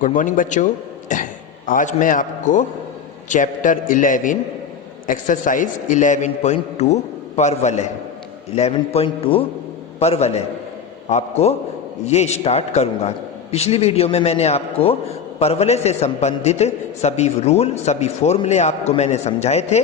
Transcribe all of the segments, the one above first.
Good morning बच्चों। आज मैं आपको चैप्टर 11 एक्सरसाइज 11.2 परवलय 11.2 परवलय आपको ये स्टार्ट करूँगा। पिछली वीडियो में मैंने आपको परवलय से संबंधित सभी रूल सभी फॉर्मूले आपको मैंने समझाए थे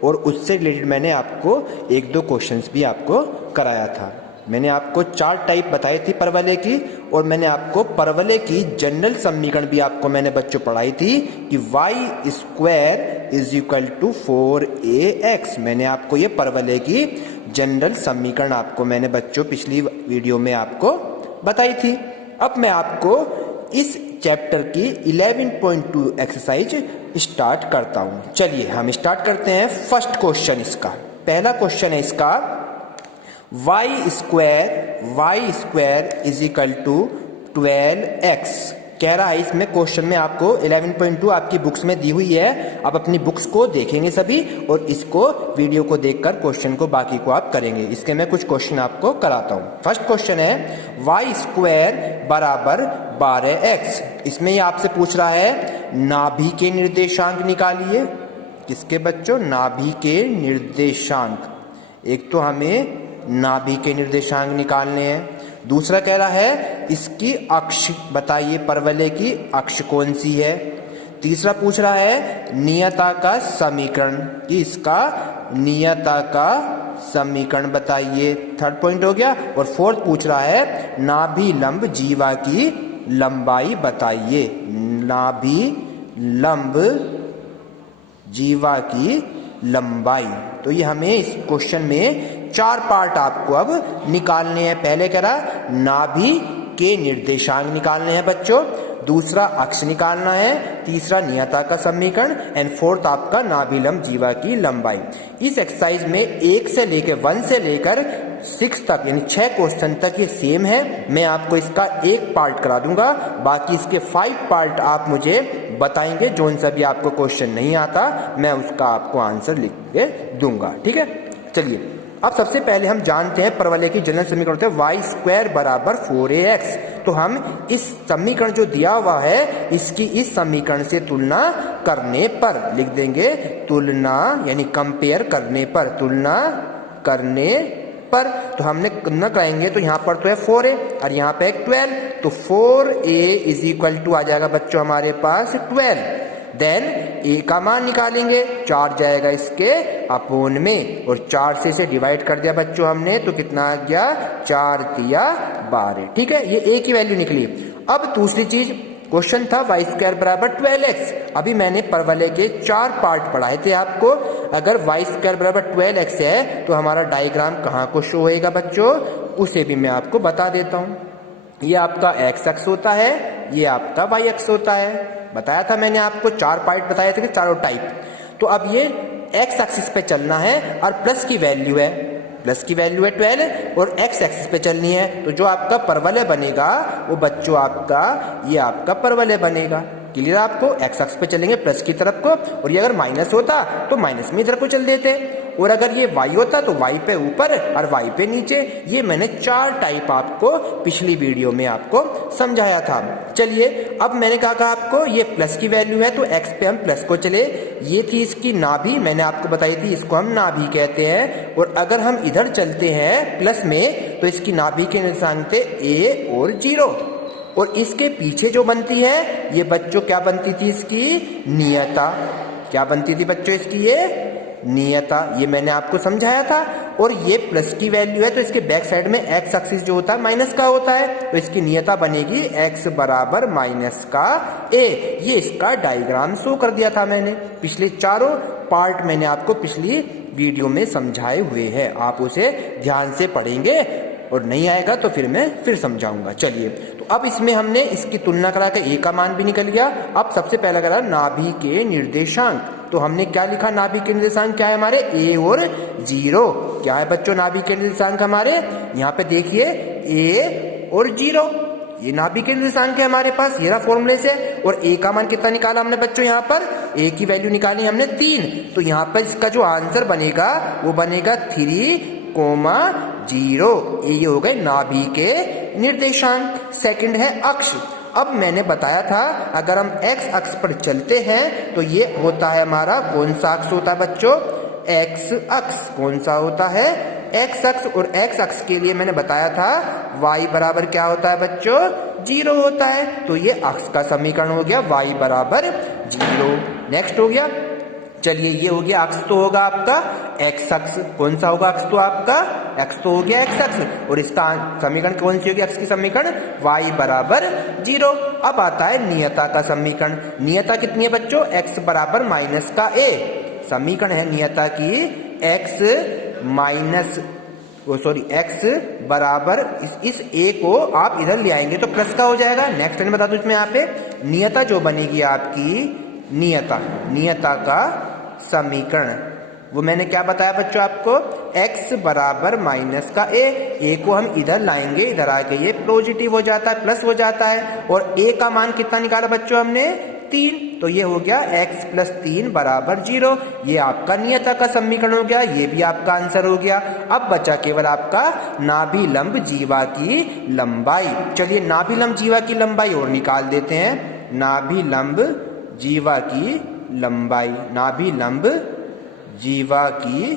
और उससे रिलेटेड मैंने आपको एक दो क्वेश्चंस भी आपको कराया था। मैंने आपको 4 टाइप बताई थी परवलय की और मैंने आपको परवलय की जनरल समीकरण भी आपको मैंने बच्चों पढ़ाई थी कि y square is equal to 4ax। मैंने आपको ये परवलय की जनरल समीकरण आपको मैंने बच्चों पिछली वीडियो में आपको बताई थी। अब मैं आपको इस चैप्टर की 11.2 एक्सरसाइज स्टार्ट करता हूँ। चलिए हम स्टार्ट करते हैं। फर्स्ट क्वेश्चन इसका पहला क्वेश्चन है इसका y square is equal to 12x कह रहा है। इसमें क्वेश्चन में आपको 11.2 आपकी बुक्स में दी हुई है। आप अपनी बुक्स को देखेंगे सभी और इसको वीडियो को देखकर क्वेश्चन को बाकी को आप करेंगे। इसके मैं कुछ क्वेश्चन आपको कराता हूँ। फर्स्ट क्वेश्चन है y स्क्वायर बराबर 12x। इसमें ये आपसे पूछ रहा है नाभि के निर्देशांक निकालिए। किसके बच्चों? नाभि के निर्देशांक। एक तो हमें नाभि के निर्देशांक निकालने हैं, दूसरा कह रहा है इसकी अक्ष बताइए, परवलय की अक्ष कौन सी है। तीसरा पूछ रहा है नियता का समीकरण कि इसका नियता का समीकरण बताइए। थर्ड पॉइंट हो गया। और फोर्थ पूछ रहा है नाभि लंब जीवा की लंबाई बताइए। नाभि लंब जीवा की लंबाई। तो ये हमें इस क्वेश्चन में 4 पार्ट आपको अब निकालने हैं। पहले कह रहा नाभि के निर्देशांक निकालने हैं बच्चों, दूसरा अक्ष निकालना है, तीसरा नियता का समीकरण एंड फोर्थ आपका नाभि लंब जीवा की लंबाई। इस एक्सरसाइज में 1 से लेकर 6 तक यानी 6 क्वेश्चन तक ये सेम है। मैं आपको इसका एक पार्ट करा दूंगा, बाकी इसके 5 पार्ट आप मुझे बताएंगे। जोन सा भी आपको क्वेश्चन नहीं आता मैं उसका आपको आंसर लिख के दूंगा। ठीक है, चलिए अब सबसे पहले हम जानते हैं परवलय की जनरल समीकरण होते हैं y स्क्वायर बराबर 4ax। तो हम इस समीकरण जो दिया हुआ है इसकी इस समीकरण से तुलना करने पर लिख देंगे। तुलना यानी कंपेयर करने पर, तुलना करने पर तो हमने तुलना करेंगे तो यहाँ पर तो है 4a और यहाँ पे है 12, तो 4a इज इक्वल टू आ जाएगा बच्चों हमारे पास 12। देन a का मान निकालेंगे, 4 जाएगा इसके अपोन में और 4 से इसे डिवाइड कर दिया बच्चों हमने तो कितना आ गया 4 तिया 12। ठीक है, ये a की वैल्यू निकली। अब दूसरी चीज क्वेश्चन था y स्क्वायर बराबर 12x। अभी मैंने परवलय के 4 पार्ट पढ़ाए थे आपको। अगर y स्क्वायर बराबर 12x है तो हमारा डायग्राम कहाँ को शो होएगा बच्चों, उसे भी मैं आपको बता देता हूँ। ये आपका x अक्ष होता है, ये आपका y अक्ष होता है। बताया था मैंने आपको 4 पार्ट बताए थे कि चारों टाइप। तो अब ये x एक्सिस पे चलना है और प्लस की वैल्यू है 12 और x एक्सिस पे चलनी है। तो जो आपका परवलय बनेगा वो बच्चों आपका ये आपका परवलय बनेगा। क्लियर? आपको x अक्ष पे चलेंगे प्लस की तरफ को, और ये अगर माइनस होता तो माइनस में इधर को चल देते, और अगर ये y होता तो y पे ऊपर और y पे नीचे। ये मैंने 4 टाइप आपको पिछली वीडियो में आपको समझाया था। चलिए अब मैंने कहा आपको ये प्लस की वैल्यू है तो x पे हम प्लस को चले। ये थी इसकी नाभि, मैंने आपको बताई थी इसको हम नाभि कहते हैं। और अगर हम इधर चलते हैं प्लस में तो इसकी नाभि के निर्देशांक थे a और 0, और इसके पीछे जो बनती है ये बच्चों क्या बनती थी इसकी नियता। क्या बनती थी बच्चों इसकी ये नियता, ये मैंने आपको समझाया था। और ये प्लस की वैल्यू है तो इसके बैक साइड में x एक्सिस जो होता है माइनस का होता है, तो इसकी नियता बनेगी x बराबर माइनस का a। ये इसका डायग्राम शो कर दिया था मैंने। पिछले चारों पार्ट मैंने आपको पिछली वीडियो में समझाए हुए हैं, आप उसे ध्यान से पढ़ेंगे और नहीं आएगा तो फिर मैं फिर समझाऊंगा। चलिए तो अब इसमें हमने इसकी तुलना करा के a का मान भी निकल गया। अब सबसे पहला करा नाभि के निर्देशांक। तो हमने क्या लिखा, नाभि के निर्देशांक क्या है हमारे a और 0। क्या है बच्चों नाभि के निर्देशांक हमारे, यहाँ पे देखिए a और 0 ये नाभि के निर्देशांक है हमारे पास। ये रहा फॉर्मूले से। और a का मान कितना निकाला हमने बच्चों, यहाँ पर a की वैल्यू निकाली हमने 3। तो यहाँ पर इसका जो आंसर बनेगा वो बनेगा 3,0। ये हो गए नाभि के निर्देशांक। सेकंड है अक्ष। अब मैंने बताया था अगर हम एक्स अक्ष पर चलते हैं तो ये होता है हमारा कौन सा अक्ष होता है बच्चों, एक्स अक्ष। कौन सा होता है, एक्स अक्ष। और एक्स अक्ष के लिए मैंने बताया था y बराबर क्या होता है बच्चों, 0 होता है। तो ये अक्ष का समीकरण हो गया y बराबर 0। नेक्स्ट हो गया, चलिए ये हो गया अक्ष तो होगा आपका एक्स अक्ष। कौन सा होगा अक्ष तो आपका, एक्स तो हो गया एक्स अक्ष। और इसका समीकरण कौन सी होगी अक्ष की समीकरण, y बराबर 0। अब आता है नियता का समीकरण। नियता कितनी है बच्चों, x बराबर माइनस का a। समीकरण है नियता की x माइनस x बराबर इस a को आप इधर ले आएंगे तो प्लस का हो जाएगा। नेक्स्ट मैंने बता दूं इसमें यहाँ पे नियता जो बनेगी आपकी नियता का समीकरण, वो मैंने क्या बताया बच्चों आपको, x बराबर माइनस का a को हम इधर लाएंगे, इधर आके ये पॉजिटिव हो जाता है, प्लस हो जाता है। और a का मान कितना निकाला बच्चों हमने, 3। तो ये हो गया x प्लस 3 बराबर 0। ये आपका नियता का समीकरण हो गया, ये भी आपका आंसर हो गया। अब बचा केवल आपका नाभिलंब जीवा की लंबाई। चलिए नाभिलंब जीवा की लंबाई और निकाल देते हैं। नाभिलंब जीवा की लंबाई, नाभिलंब जीवा की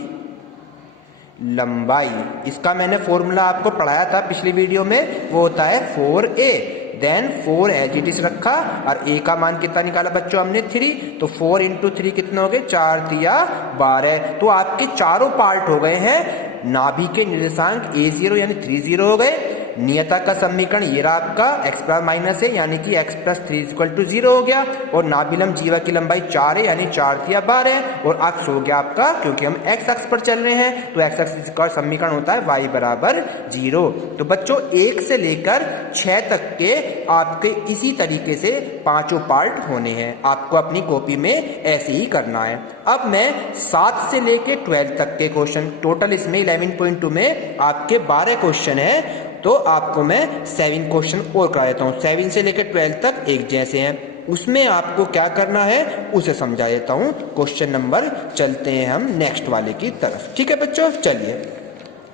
लंबाई, इसका मैंने फॉर्मूला आपको पढ़ाया था पिछली वीडियो में, वो होता है 4a then 4 as it is रखा और a का मान कितना निकाला बच्चों हमने, 3। तो 4 इंटू 3 कितने हो गए, 4 तिया 12। तो आपके चारों पार्ट हो गए हैं नाभि के निर्देशांक a0 यानी 30 हो गए। नियता का समीकरण ये रहा आपका x प्लस माइनस है यानी कि x प्लस 3 इक्वल टू 0 हो गया। और नाभिलंब जीवा की लंबाई 4 है यानी 4 तिया 12। और अक्ष हो गया आपका, क्योंकि हम x अक्ष पर चल रहे हैं तो x अक्ष का समीकरण होता है y बराबर 0। तो बच्चों 1 से लेकर 6 तक के आपके इसी तरीके से पांचों पार्ट होने हैं, आपको अपनी कॉपी में ऐसे ही करना है। अब मैं 7 से लेके 12 तक के क्वेश्चन, टोटल इसमें 11.2 में आपके 12 क्वेश्चन है, तो आपको मैं 7 क्वेश्चन और करा देता हूँ। 7 से लेकर 12 तक एक जैसे हैं, उसमें आपको क्या करना है उसे समझा देता हूँ। क्वेश्चन नंबर चलते हैं हम नेक्स्ट वाले की तरफ, ठीक है बच्चों। चलिए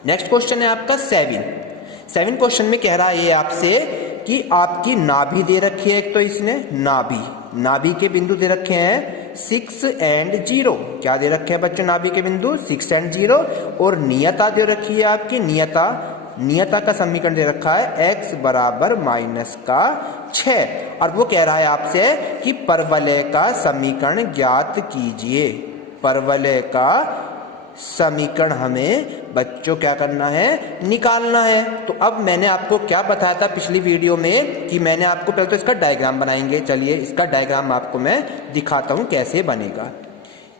नेक्स्ट क्वेश्चन है आपका 7 क्वेश्चन में कह रहा है ये आपसे कि आपकी नाभि दे रखी है, एक तो इसने नाभि के बिंदु दे रखे हैं 6 and 0। क्या दे रखे हैं बच्चों नाभि के बिंदु 6 and 0। और नियता दे रखी है आपकी नियता का समीकरण दे रखा है x बराबर माइनस का 6। और वो कह रहा है आपसे कि परवलय का समीकरण ज्ञात कीजिए। परवलय का समीकरण हमें बच्चों क्या करना है, निकालना है। तो अब मैंने आपको क्या बताया था पिछली वीडियो में कि मैंने आपको पहले तो इसका डायग्राम बनाएंगे। चलिए इसका डायग्राम आपको मैं दिखाता हूं कैसे बनेगा।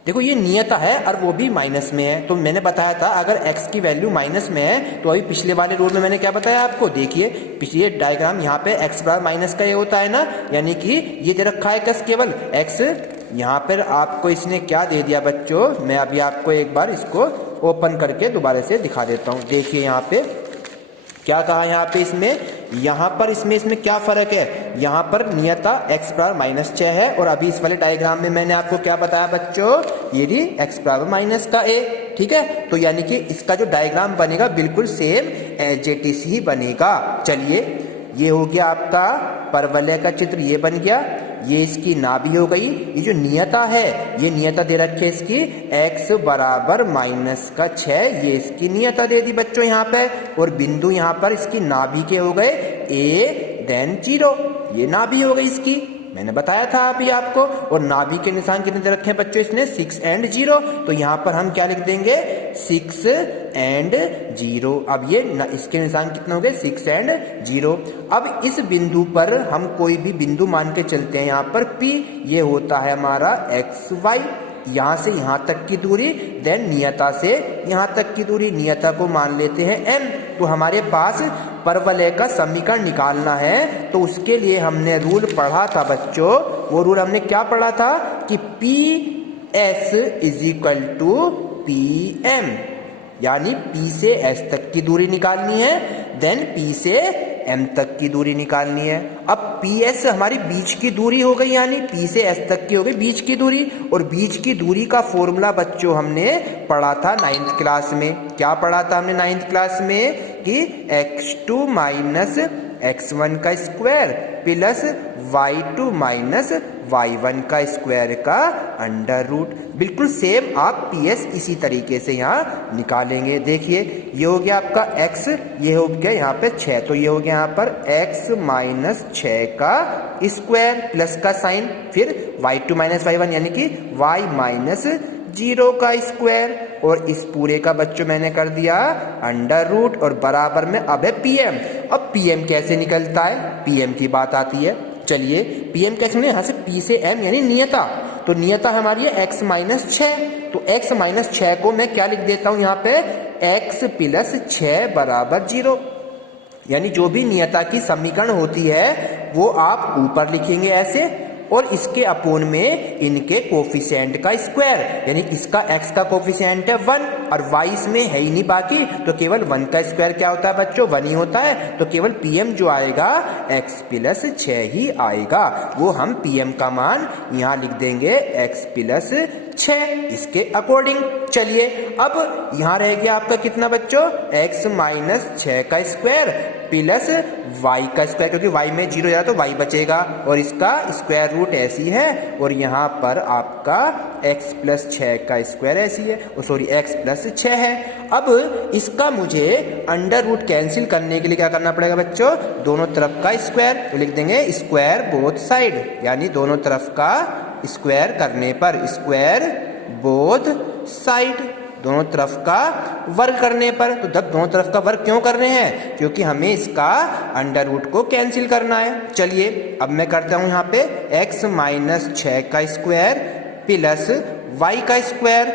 देखो ये नियता है और वो भी माइनस में है। तो मैंने बताया था अगर x की वैल्यू माइनस में है तो अभी पिछले वाले रूल में मैंने क्या बताया आपको, देखिए पिछले डायग्राम यहाँ पे x बराबर माइनस का ये होता है ना, यानी कि ये दे रखा है कस केवल x। यहाँ पर आपको इसने क्या दे दिया बच्चों, मैं अभी आपको एक बार इसको ओपन करके दोबारा से दिखा देता हूँ। देखिए यहाँ पे क्या कहा, यहाँ पे इसमें क्या फर्क है, यहाँ पर नियता x बराबर माइनस 6 है और अभी इस वाले डायग्राम में मैंने आपको क्या बताया बच्चों, ये भी x बराबर माइनस का a। ठीक है, तो यानी कि इसका जो डायग्राम बनेगा बिल्कुल सेम एज इट इज ही बनेगा। चलिए ये हो गया आपका परवलय का चित्र, ये बन गया, ये इसकी नाभि हो गई। ये जो नियता है, ये नियता दे रखी है इसकी x बराबर माइनस का 6, ये इसकी नियता दे दी बच्चों यहाँ पे। और बिंदु यहाँ पर इसकी नाभि के हो गए a देन 0, ये नाभि हो गई इसकी, मैंने बताया था अभी आपको। और नाभि के निशान कितने दे रखे हैं बच्चों इसने 6 and 0। तो यहाँ पर हम क्या लिख देंगे 6 and 0। अब ये इसके निशान कितने हो गए 6 and 0। अब इस बिंदु पर हम कोई भी बिंदु मान के चलते हैं, यहाँ पर P, ये होता है हमारा XY, यहाँ से यहाँ तक की दूरी, देन नियता से यहाँ तक की दूरी, नियता को मान लेते हैं M। तो हमारे पास परवलय का समीकरण निकालना है, तो उसके लिए हमने रूल पढ़ा था बच्चों। वो रूल हमने क्या पढ़ा था कि PS is equal to PM, यानी P से S तक की दूरी निकालनी है, देन P से M तक की दूरी निकालनी है। अब PS हमारी बीच की दूरी हो गई, यानी P से S तक की हो गई बीच की दूरी। और बीच की दूरी का फॉर्मूला बच्चों हमने पढ़ा था 9th क्लास में। क्या पढ़ा था हमने 9th क्लास में कि x2 माइनस x1 का square plus y2 minus y1 का स्क्वायर का अंडर रूट। बिल्कुल सेम आप PS इसी तरीके से यहाँ निकालेंगे। देखिए ये हो गया आपका x, ये हो गया यहाँ पे 6, तो ये हो गया यहाँ पर x माइनस 6 का स्क्वायर प्लस का साइन, फिर y2 माइनस y1 यानी कि y माइनस 0 का स्क्वायर, और इस पूरे का बच्चों मैंने कर दिया अंडर रूट, और बराबर में अब है PM। अब PM कैसे निकलता है, PM की बात आती है। चलिए PM कैसे निकले, यहाँ से P से M यानी नियता, तो नियता हमारी है x माइनस 6, तो x माइनस 6 को मैं क्या लिख देता हूँ यहाँ पे, x प्लस 6 बराबर 0। यानी जो भी नियता की समीकरण होती है वो आप ऊपर लिखेंगे ऐसे, और इसके अपोन में इनके कोफिशिएंट का स्क्वायर, यानी इसका x का कोफिशिएंट है 1 और y इसमें है ही नहीं बाकी, तो केवल 1 का स्क्वायर क्या होता है बच्चों, 1 ही होता है, तो केवल PM जो आएगा x प्लस 6 ही आएगा। वो हम PM का मान यहाँ लिख देंगे x प्लस 6 इसके अकॉर्डिंग। चलिए अब यहाँ रह गया आपका कितना बच्चों, x माइनस 6 का स्क्वायर प्लस y का स्क्वायर, क्योंकि y में 0 जाए तो y बचेगा, और इसका स्क्वायर रूट ऐसी है, और यहाँ पर आपका x प्लस 6 का स्क्वायर ऐसी है, सॉरी x प्लस 6 है। अब इसका मुझे अंडर रूट कैंसिल करने के लिए क्या करना पड़ेगा बच्चों, दोनों तरफ का स्क्वायर, तो लिख देंगे स्क्वायर बोथ साइड, यानी दोनों तरफ का स्क्वायर करने पर, स्क्वायर बोथ साइड, दोनों तरफ का वर्ग करने पर। तो जब दोनों तरफ का वर्ग क्यों कर रहे हैं, क्योंकि हमें इसका अंडर रूट को कैंसिल करना है। चलिए अब मैं करता हूं यहाँ पे x माइनस 6 का स्क्वायर प्लस y का स्क्वायर,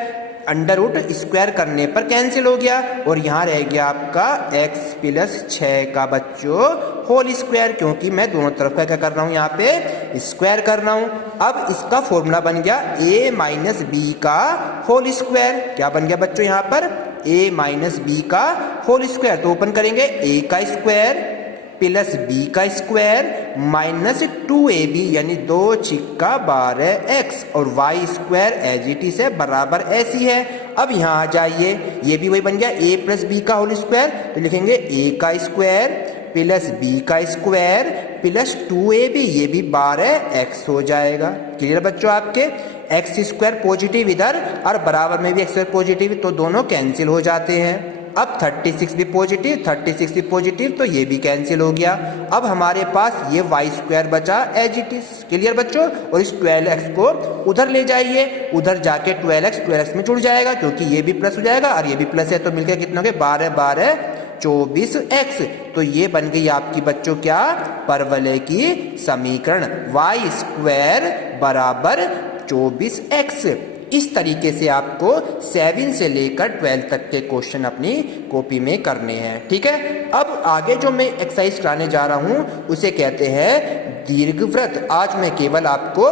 अंडर रूट स्क्वायर करने पर कैंसिल हो गया, और यहाँ रह गया आपका x प्लस 6 का बच्चों होल स्क्वायर, क्योंकि मैं दोनों तरफ का क्या कर रहा हूँ यहाँ पे स्क्वायर कर रहा हूँ। अब इसका फॉर्मूला बन गया a माइनस बी का होल स्क्वायर। क्या बन गया बच्चों यहाँ पर, a माइनस बी का होल स्क्वायर, तो ओपन करेंगे a का स्क्वायर प्लस b का स्क्वायर माइनस 2ab यानी 2 छिक्का 12x, और y square as it is है बराबर ऐसी है। अब यहाँ आ जाइए, ये भी वही बन गया a प्लस बी का होल स्क्वायर, तो लिखेंगे a का स्क्वायर प्लस b का स्क्वायर प्लस 2ab, ये भी 12x हो जाएगा। क्लियर बच्चों आपके, x स्क्वायर पॉजिटिव इधर और बराबर में भी x स्क्वायर पॉजिटिव, तो दोनों कैंसिल हो जाते हैं। अब 36 भी पॉजिटिव, 36 भी पॉजिटिव, तो ये भी कैंसिल हो गया। अब हमारे पास ये y स्क्वायर बचा एज इट इज। क्लियर बच्चों, और इस 12x को उधर ले जाइए, उधर जाके 12x में जुड़ जाएगा, क्योंकि ये भी प्लस हो जाएगा और ये भी प्लस है, तो मिलकर कितना हो गया 12 12 24x। तो ये बन गई आपकी बच्चों क्या, परवलय की समीकरण, y स्क्वायर बराबर 24x। इस तरीके से आपको 7 से लेकर 12 तक के क्वेश्चन अपनी कॉपी में करने हैं। ठीक है, अब आगे जो मैं एक्सरसाइज कराने जा रहा हूं उसे कहते हैं दीर्घवृत्त। आज मैं केवल आपको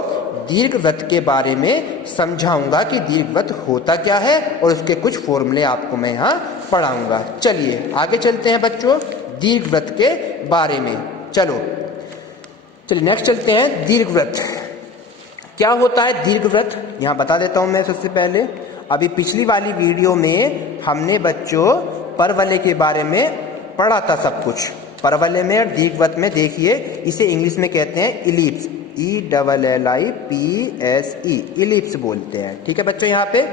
दीर्घवृत्त के बारे में समझाऊंगा कि दीर्घवृत्त होता क्या है, और उसके कुछ फॉर्मूले आपको मैं यहाँ पढ़ाऊंगा। चलिए आगे चलते हैं बच्चों दीर्घवृत्त के बारे में। चलिए नेक्स्ट चलते हैं दीर्घवृत्त। क्या होता है दीर्घवृत्त, यहाँ बता देता हूँ मैं सबसे पहले। अभी पिछली वाली वीडियो में हमने बच्चों परवलय के बारे में पढ़ा था सब कुछ। परवलय में और दीर्घवृत्त में देखिए, इसे इंग्लिश में कहते हैं इलिप्स, ELLIPSE, इलिप्स बोलते हैं। ठीक है बच्चों यहाँ पे।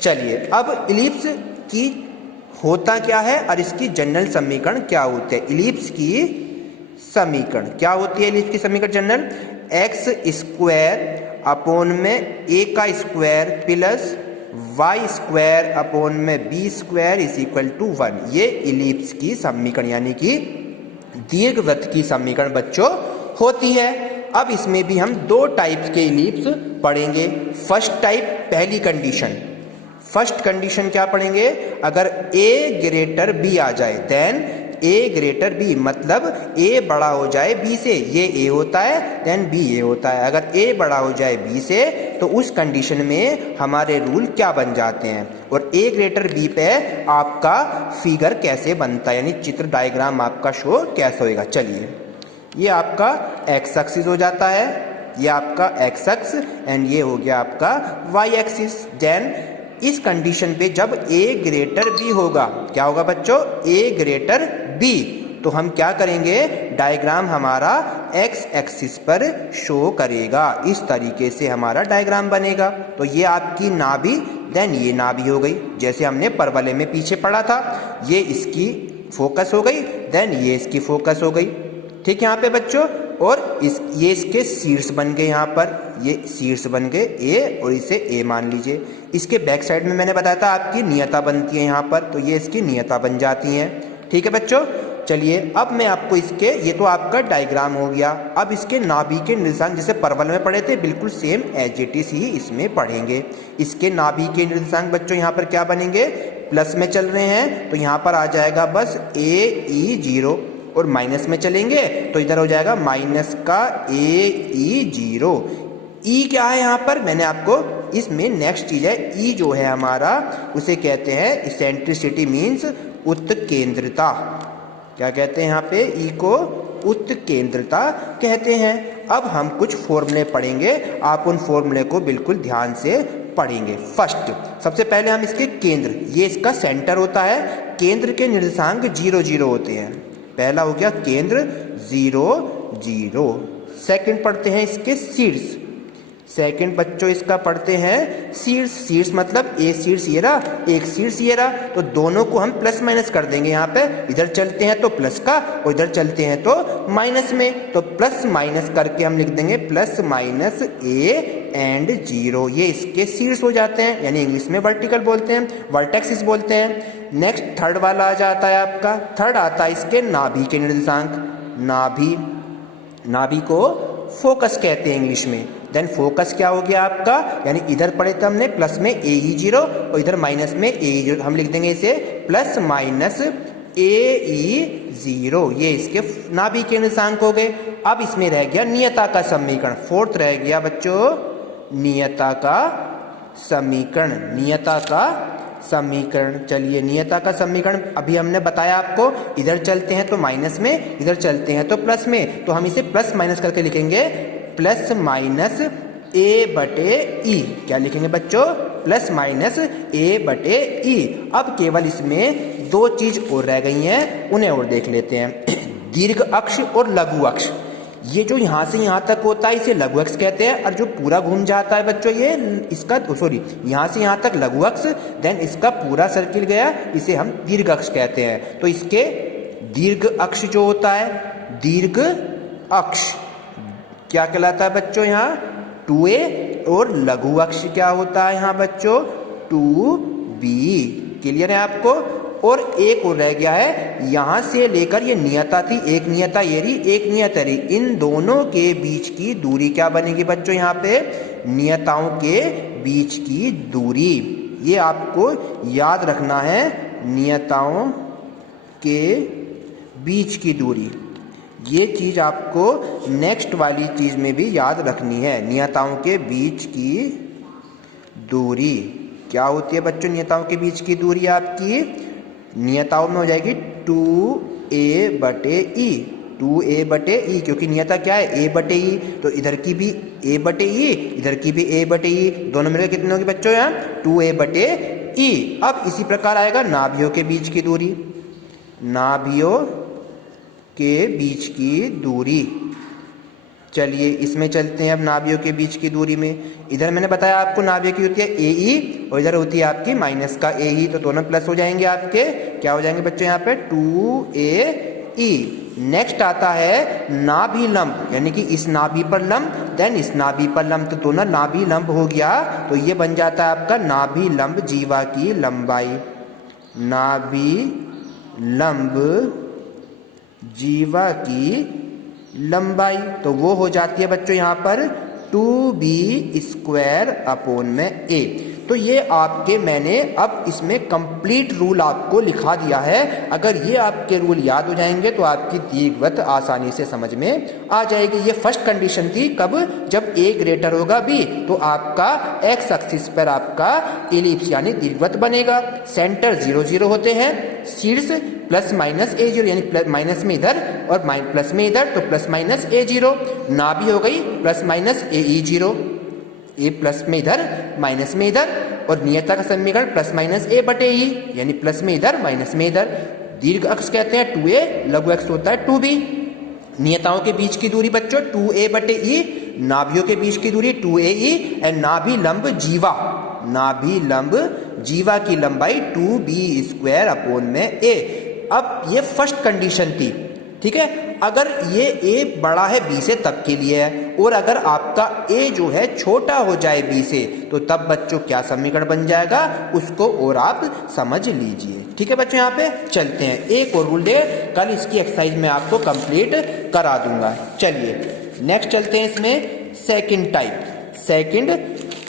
चलिए अब इलिप्स की होता क्या है और इसकी जनरल समीकरण क्या होते हैं। इलिप्स की समीकरण क्या होती है, इलिप्स की समीकरण जनरल, एक्स स्क्वायर अपॉन में a का square plus y square upon में b square is equal to 1। ये इलिप्स की समीकरण यानी कि दीर्घवृत्त की समीकरण बच्चों होती है। अब इसमें भी हम 2 टाइप के इलिप्स पढ़ेंगे। फर्स्ट टाइप, पहली कंडीशन, फर्स्ट कंडीशन क्या पढ़ेंगे, अगर a ग्रेटर b आ जाए, देन a ग्रेटर b, मतलब a बड़ा हो जाए b से, ये a होता है, देन b a होता है। अगर a बड़ा हो जाए b से तो उस कंडीशन में हमारे रूल क्या बन जाते हैं, और a ग्रेटर b पे आपका फिगर कैसे बनता है, यानी चित्र डायग्राम आपका शो कैसे होएगा। चलिए ये आपका x एक्सिस हो जाता है, ये आपका x एक्स, एंड ये हो गया आपका y एक्सिस। देन इस कंडीशन पे जब a ग्रेटर b होगा, क्या होगा बच्चों, a ग्रेटर b, तो हम क्या करेंगे, डायग्राम हमारा एक्स एक्सिस पर शो करेगा। इस तरीके से हमारा डायग्राम बनेगा। तो ये आपकी नाभि, देन ये नाभि हो गई, जैसे हमने परवलय में पीछे पढ़ा था। ये इसकी फोकस हो गई, देन ये इसकी फोकस हो गई। ठीक है यहाँ पे बच्चों, और ये इसके शीर्ष बन गए, यहाँ पर ये शीर्ष बन गए ए, और इसे ए मान लीजिए। इसके बैक साइड में मैंने बताया था आपकी नियता बनती है यहाँ पर, तो ये इसकी नियता बन जाती हैं। ठीक है बच्चों, चलिए अब मैं आपको इसके, ये तो आपका डायग्राम हो गया। अब इसके नाभि के निर्देशांक जैसे परवल में पढ़े थे, बिल्कुल सेम एज इट इज ही इसमें पढ़ेंगे। इसके नाभि के निर्देशांक बच्चों यहाँ पर क्या बनेंगे, प्लस में चल रहे हैं तो यहाँ पर आ जाएगा बस AE0, और माइनस में चलेंगे तो इधर हो जाएगा माइनस का AE0। ई क्या है यहाँ पर, मैंने आपको इसमें नेक्स्ट चीज है, ई जो है हमारा उसे कहते हैं इसेंट्रिसिटी, मीन्स उत्केंद्रता। क्या कहते हैं यहाँ पे, ई को उत्केंद्रता कहते हैं। अब हम कुछ फॉर्मूले पढ़ेंगे, आप उन फॉर्मूले को बिल्कुल ध्यान से पढ़ेंगे। फर्स्ट, सबसे पहले हम इसके केंद्र, ये इसका सेंटर होता है, केंद्र के निर्देशांक 0 0 होते हैं। पहला हो गया केंद्र 0 0। सेकंड पढ़ते हैं इसके शीर्ष, सेकंड बच्चों इसका पढ़ते हैं शीर्ष। शीर्ष मतलब एक शीर्ष ये रहा, एक शीर्ष ये रहा, तो दोनों को हम प्लस माइनस कर देंगे। यहाँ पे इधर चलते हैं तो प्लस का, और इधर चलते हैं तो माइनस में, तो प्लस माइनस करके हम लिख देंगे प्लस माइनस A&0। ये इसके शीर्ष हो जाते हैं, यानी इंग्लिश में वर्टिकल बोलते हैं, वर्टेक्सिस बोलते हैं। नेक्स्ट थर्ड वाला आ जाता है आपका, थर्ड आता है इसके नाभि के निर्देशांक। नाभि, नाभि को फोकस कहते हैं इंग्लिश में। देन फोकस क्या हो गया आपका, यानी इधर पढ़े थे हमने प्लस में AE0 और इधर माइनस में AE0, हम लिख देंगे इसे प्लस माइनस AE0। ये इसके नाभि के निर्देशांक हो गए। अब इसमें रह गया नियता का समीकरण, फोर्थ रह गया बच्चों नियता का समीकरण, नियता का समीकरण। चलिए नियता का समीकरण अभी हमने बताया आपको, इधर चलते हैं तो माइनस में, इधर चलते हैं तो प्लस में, तो हम इसे प्लस माइनस करके लिखेंगे प्लस माइनस A/E। क्या लिखेंगे बच्चों, प्लस माइनस A/E। अब केवल इसमें दो चीज और रह गई हैं, उन्हें और देख लेते हैं। दीर्घ अक्ष और लघु अक्ष। ये जो यहाँ से यहाँ तक होता है इसे लघु अक्ष कहते हैं, और जो पूरा घूम जाता है बच्चों ये इसका, सॉरी यहाँ से यहाँ तक लघु अक्ष, देन इसका पूरा सर्किल गया, इसे हम दीर्घ अक्ष कहते हैं। तो इसके दीर्घ अक्ष जो होता है, दीर्घ अक्ष क्या कहलाता है बच्चों यहाँ 2A, और लघु अक्ष क्या होता है यहाँ बच्चों 2B। क्लियर है आपको। और एक और रह गया है, यहां से लेकर ये नियता थी, एक नियता ये रही, एक नियता रही, इन दोनों के बीच की दूरी क्या बनेगी बच्चों, यहाँ पे नियताओं के बीच की दूरी। ये आपको याद रखना है, नियताओं के बीच की दूरी। ये चीज आपको नेक्स्ट वाली चीज में भी याद रखनी है, नियताओं के बीच की दूरी क्या होती है बच्चों। नियताओं के बीच की दूरी आपकी नियताओं में हो जाएगी 2A/E, 2A/E, क्योंकि नियता क्या है A/E, तो इधर की भी A/E, इधर की भी A/E, दोनों मिलकर कितने होगी बच्चों यहाँ 2A/E। अब इसी प्रकार आएगा नाभियों के बीच की दूरी, नाभियों के बीच की दूरी। चलिए इसमें चलते हैं अब नाभियों के बीच की दूरी में। इधर मैंने बताया आपको नाभियों की होती है AE, और इधर होती है आपकी माइनस का AE, तो दोनों प्लस हो जाएंगे आपके, क्या हो जाएंगे बच्चों यहाँ पे 2AE। नेक्स्ट आता है नाभि लंब, यानी कि इस नाभि पर लंब, देन इस नाभि पर लंब, तो दोनों नाभि लंब हो गया, तो ये बन जाता है आपका नाभि लंब जीवा की लंबाई, नाभि लंब जीवा की लंबाई, तो वो हो जाती है बच्चों यहाँ पर 2B²/A। तो ये आपके मैंने अब इसमें कंप्लीट रूल आपको लिखा दिया है। अगर ये आपके रूल याद हो जाएंगे तो आपकी दीर्घवृत्त आसानी से समझ में आ जाएगी। ये फर्स्ट कंडीशन थी, कब, जब A ग्रेटर होगा B, तो आपका एक्स एक्सिस पर आपका एलिप्स यानी दीर्घवृत्त बनेगा। सेंटर 0 0 होते हैं, शीर्ष प्लस माइनस A0, यानी माइनस में इधर और प्लस में इधर, तो प्लस माइनस A0। नाभि हो गई plus minus AE0, A plus में इधर माइनस में इधर, और नियता का समीकरण प्लस माइनस A/E, यानी प्लस में इधर माइनस में इधर। दीर्घ अक्ष कहते हैं 2A, लघु अक्ष होता है 2B। नियताओं के बीच की दूरी बच्चों 2a/e, नाभियों के बीच की दूरी 2ae एंड नाभि लंब जीवा की लंबाई 2b²/a। अब ये फर्स्ट कंडीशन थी, ठीक है। अगर ये a बड़ा है b से तब के लिए है, और अगर आपका a जो है छोटा हो जाए b से तो तब बच्चों क्या समीकरण बन जाएगा, उसको और आप समझ लीजिए, ठीक है बच्चों। यहाँ पे चलते हैं, एक और रूल दे, कल इसकी एक्सरसाइज में आपको कंप्लीट करा दूंगा। चलिए नेक्स्ट चलते हैं इसमें सेकंड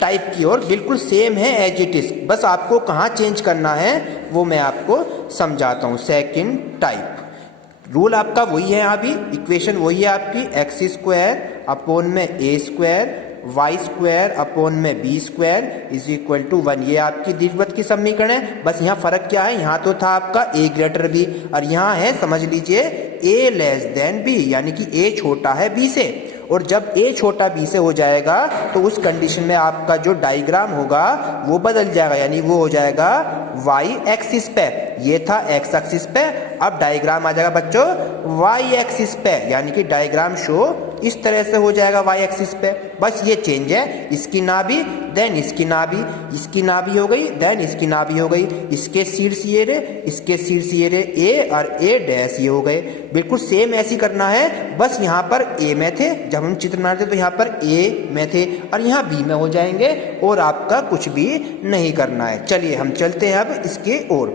टाइप की ओर। बिल्कुल सेम है एज इट इज, बस आपको कहाँ चेंज करना है वो मैं आपको समझाता हूँ। सेकंड टाइप रूल आपका वही है, यहाँ भी इक्वेशन वही है आपकी, x² + a² y² / b² = 1 ये आपकी दीर्घवृत्त की समीकरण है। बस यहाँ फर्क क्या है, यहाँ तो था आपका a > b और यहाँ है समझ लीजिए a < b, यानी कि a छोटा है b से। और जब a छोटा b से हो जाएगा तो उस कंडीशन में आपका जो डायग्राम होगा वो बदल जाएगा, यानी वो हो जाएगा y एक्सिस पे, ये था x एक्सिस पे, अब डायग्राम आ जाएगा बच्चों y एक्सिस पे, यानी कि डायग्राम शो इस तरह से हो जाएगा y एक्सिस पे। बस ये चेंज है, इसकी नाभि देन इसकी नाभि हो गई, देन इसकी नाभि हो गई, इसके शीर्ष ये रे, इसके शीर्ष ये रे, a और a' ये हो गए। बिल्कुल सेम ऐसी करना है, बस यहाँ पर a में थे, जब हम चित्र बना रहे थे तो यहाँ पर a में थे और यहाँ b में हो जाएंगे, और आपका कुछ भी नहीं करना है। चलिए हम चलते हैं अब इसके ओर।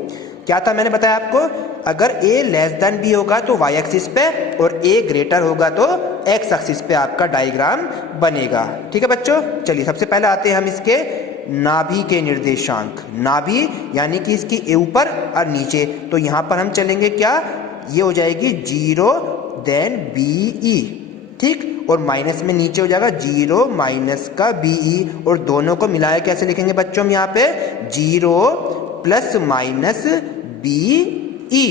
क्या था मैंने बताया आपको, अगर a < b होगा तो y एक्सिस पे और a ग्रेटर होगा तो x एक्सिस पे आपका डायग्राम बनेगा, ठीक है बच्चों। चलिए सबसे पहले आते हैं हम इसके नाभि के निर्देशांक, नाभि यानी कि इसकी ऊपर और नीचे, तो यहाँ पर हम चलेंगे क्या, ये हो जाएगी 0 देन BE, ठीक, और माइनस में नीचे हो जाएगा 0 माइनस का BE, और दोनों को मिलाया कैसे लिखेंगे बच्चों हम यहाँ पे 0 ± BE,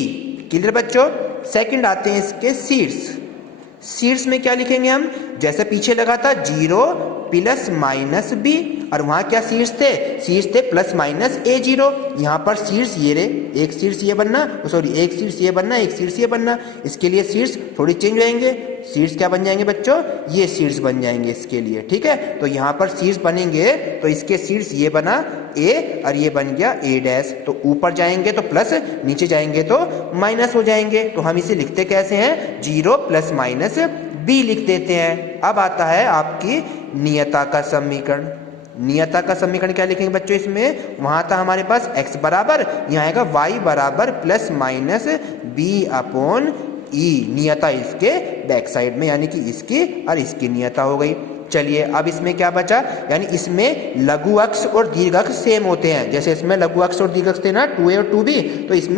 क्लियर बच्चों। सेकंड आते हैं इसके शीर्ष में क्या लिखेंगे हम, जैसे पीछे लगा था 0 ± b, और वहां क्या शीर्ष थे +-a0, यहाँ पर शीर्ष ये रे, एक शीर्ष ये बनना, एक शीर्ष ये बनना, एक शीर्ष ये बनना, इसके लिए शीर्ष थोड़ी चेंज होंगे, शीर्ष क्या बन जाएंगे बच्चों, ये शीर्ष बन जाएंगे इसके लिए, ठीक है। तो यहाँ पर शीर्ष बनेंगे तो इसके शीर्ष ये बना a और ये बन गया a', तो ऊपर जाएंगे तो प्लस, नीचे जाएंगे तो माइनस हो जाएंगे, तो हम इसे लिखते कैसे हैं 0 ± b लिख देते हैं। अब आता है आपकी नियता का समीकरण। नियता का समीकरण क्या लिखेंगे बच्चों इसमें, वहां था हमारे पास x बराबर, यहाँ आएगा y बराबर +-b/e, नियता इसके बैक साइड में, यानी कि इसकी और इसकी नियता हो गई। चलिए अब इसमें क्या बचा, यानी इसमें लघु अक्ष और दीर्घ अक्ष सेम होते हैं, जैसे इसमें लघु अक्ष और दीर्घ अक्ष थे ना 2a और 2b, तो इसमें